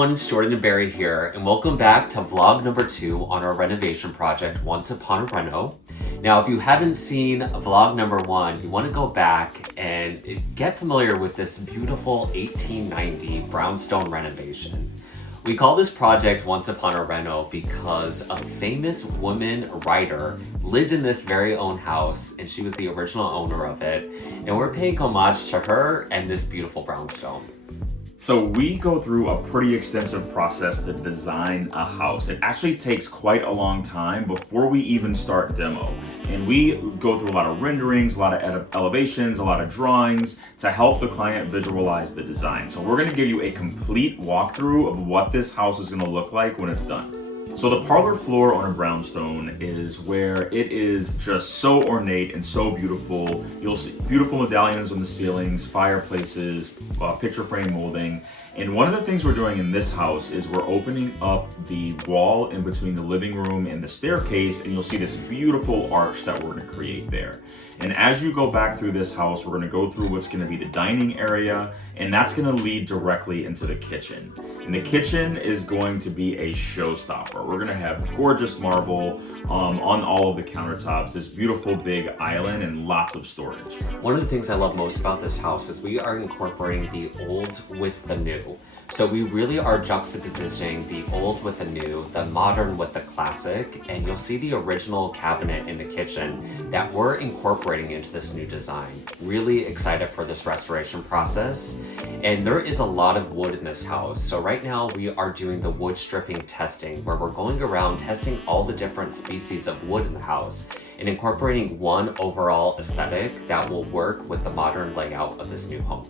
everyone, it's Jordan and Barry here, and welcome back to vlog number 2 on our renovation project, Once Upon a Reno. Now, if you haven't seen vlog number 1, you want to go back and get familiar with this beautiful 1890 brownstone renovation. We call this project Once Upon a Reno because a famous woman writer lived in this very own house, and she was the original owner of it, and we're paying homage to her and this beautiful brownstone. So we go through a pretty extensive process to design a house. It actually takes quite a long time before we even start demo. And we go through a lot of renderings, a lot of elevations, a lot of drawings to help the client visualize the design. So we're gonna give you a complete walkthrough of what this house is gonna look like when it's done. So the parlor floor on a brownstone is where it is just so ornate and so beautiful. You'll see beautiful medallions on the ceilings, fireplaces, picture frame molding. And one of the things we're doing in this house is we're opening up the wall in between the living room and the staircase, and you'll see this beautiful arch that we're gonna create there. And as you go back through this house, we're gonna go through what's gonna be the dining area, and that's gonna lead directly into the kitchen. And the kitchen is going to be a showstopper. We're gonna have gorgeous marble on all of the countertops, this beautiful big island, and lots of storage. One of the things I love most about this house is we are incorporating the old with the new. So we really are juxtapositioning the old with the new, the modern with the classic, and you'll see the original cabinet in the kitchen that we're incorporating into this new design. Really excited for this restoration process. And there is a lot of wood in this house. So right now we are doing the wood stripping testing, where we're going around testing all the different species of wood in the house and incorporating one overall aesthetic that will work with the modern layout of this new home.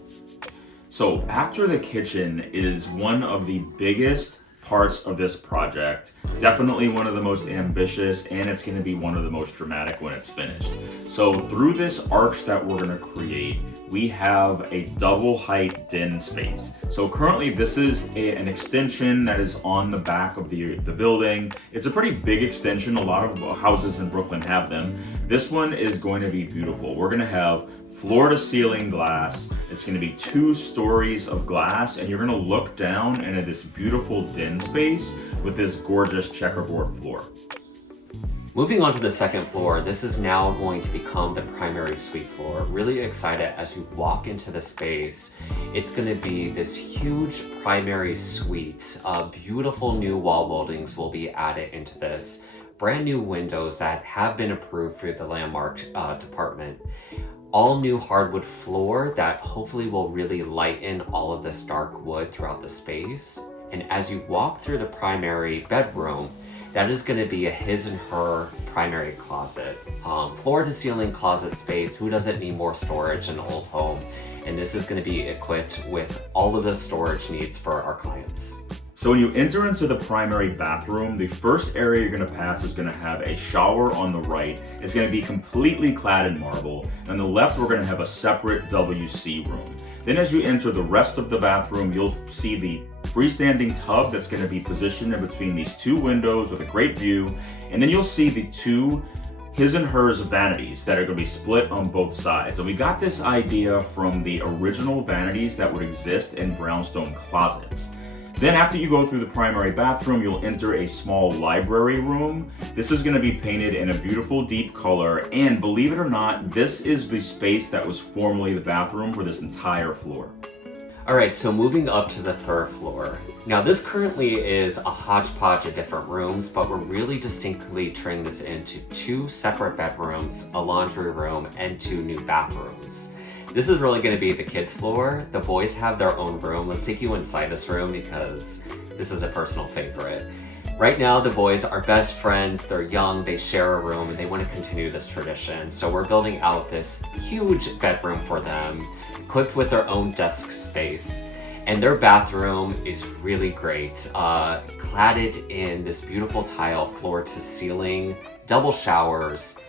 So after the kitchen is one of the biggest parts of this project, definitely one of the most ambitious, and it's going to be one of the most dramatic when it's finished. So through this arch that we're going to create, we have a double height den space. So currently this is an extension that is on the back of the building. It's a pretty big extension. A lot of houses in Brooklyn have them. This one is going to be beautiful. We're going to have floor to ceiling glass. It's going to be 2 stories of glass, and you're going to look down into this beautiful den space with this gorgeous checkerboard floor. Moving on to the second floor, this is now going to become the primary suite floor. Really excited as you walk into the space. It's going to be this huge primary suite. Beautiful new wall moldings will be added into this. Brand new windows that have been approved through the landmark department. All new hardwood floor that hopefully will really lighten all of this dark wood throughout the space. And as you walk through the primary bedroom, that is going to be a his and her primary closet. Floor to ceiling closet space. Who doesn't need more storage in an old home? And this is going to be equipped with all of the storage needs for our clients. So when you enter into the primary bathroom, the first area you're going to pass is going to have a shower on the right. It's going to be completely clad in marble. On the left, we're going to have a separate WC room. Then as you enter the rest of the bathroom, you'll see the freestanding tub that's going to be positioned in between these 2 windows with a great view. And then you'll see the 2 his and hers vanities that are going to be split on both sides. And we got this idea from the original vanities that would exist in brownstone closets. Then after you go through the primary bathroom, you'll enter a small library room. This is going to be painted in a beautiful deep color, and believe it or not, this is the space that was formerly the bathroom for this entire floor. Alright, so moving up to the third floor. Now this currently is a hodgepodge of different rooms, but we're really distinctly turning this into 2 separate bedrooms, a laundry room, and 2 new bathrooms. This is really going to be the kids' floor. The boys have their own room. Let's take you inside this room because this is a personal favorite. Right now, the boys are best friends. They're young, they share a room, and they want to continue this tradition. So we're building out this huge bedroom for them, equipped with their own desk space. And their bathroom is really great. Cladded in this beautiful tile floor to ceiling, double showers.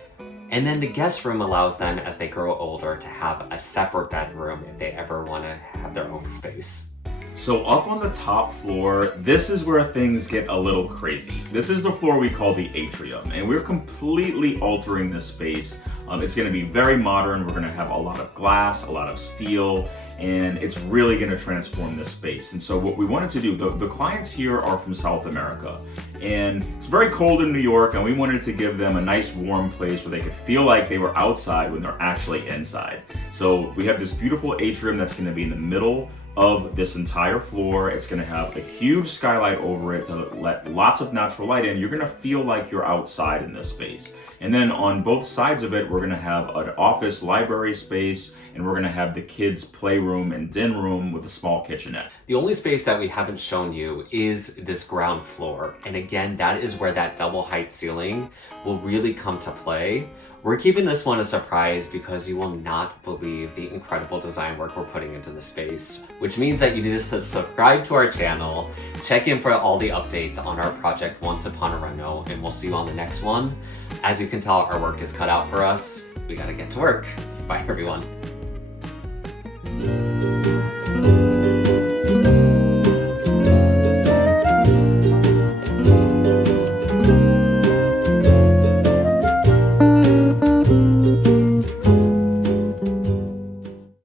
And then the guest room allows them, as they grow older, to have a separate bedroom if they ever want to have their own space. So up on the top floor, this is where things get a little crazy. This is the floor we call the Atrium, and we're completely altering this space. It's going to be very modern. We're going to have a lot of glass, a lot of steel, and it's really going to transform this space. And so what we wanted to do, the clients here are from South America, and it's very cold in New York, and we wanted to give them a nice warm place where they could feel like they were outside when they're actually inside. So we have this beautiful atrium that's going to be in the middle of this entire floor. It's going to have a huge skylight over it to let lots of natural light in. You're going to feel like you're outside in this space. And then on both sides of it, we're going to have an office library space, and we're going to have the kids' playroom and den room with a small kitchenette. The only space that we haven't shown you is this ground floor. And again, that is where that double height ceiling will really come to play. We're keeping this one a surprise because you will not believe the incredible design work we're putting into the space, which means that you need to subscribe to our channel, check in for all the updates on our project Once Upon a Reno, and we'll see you on the next one. As you can tell, our work is cut out for us. We gotta get to work. Bye, everyone.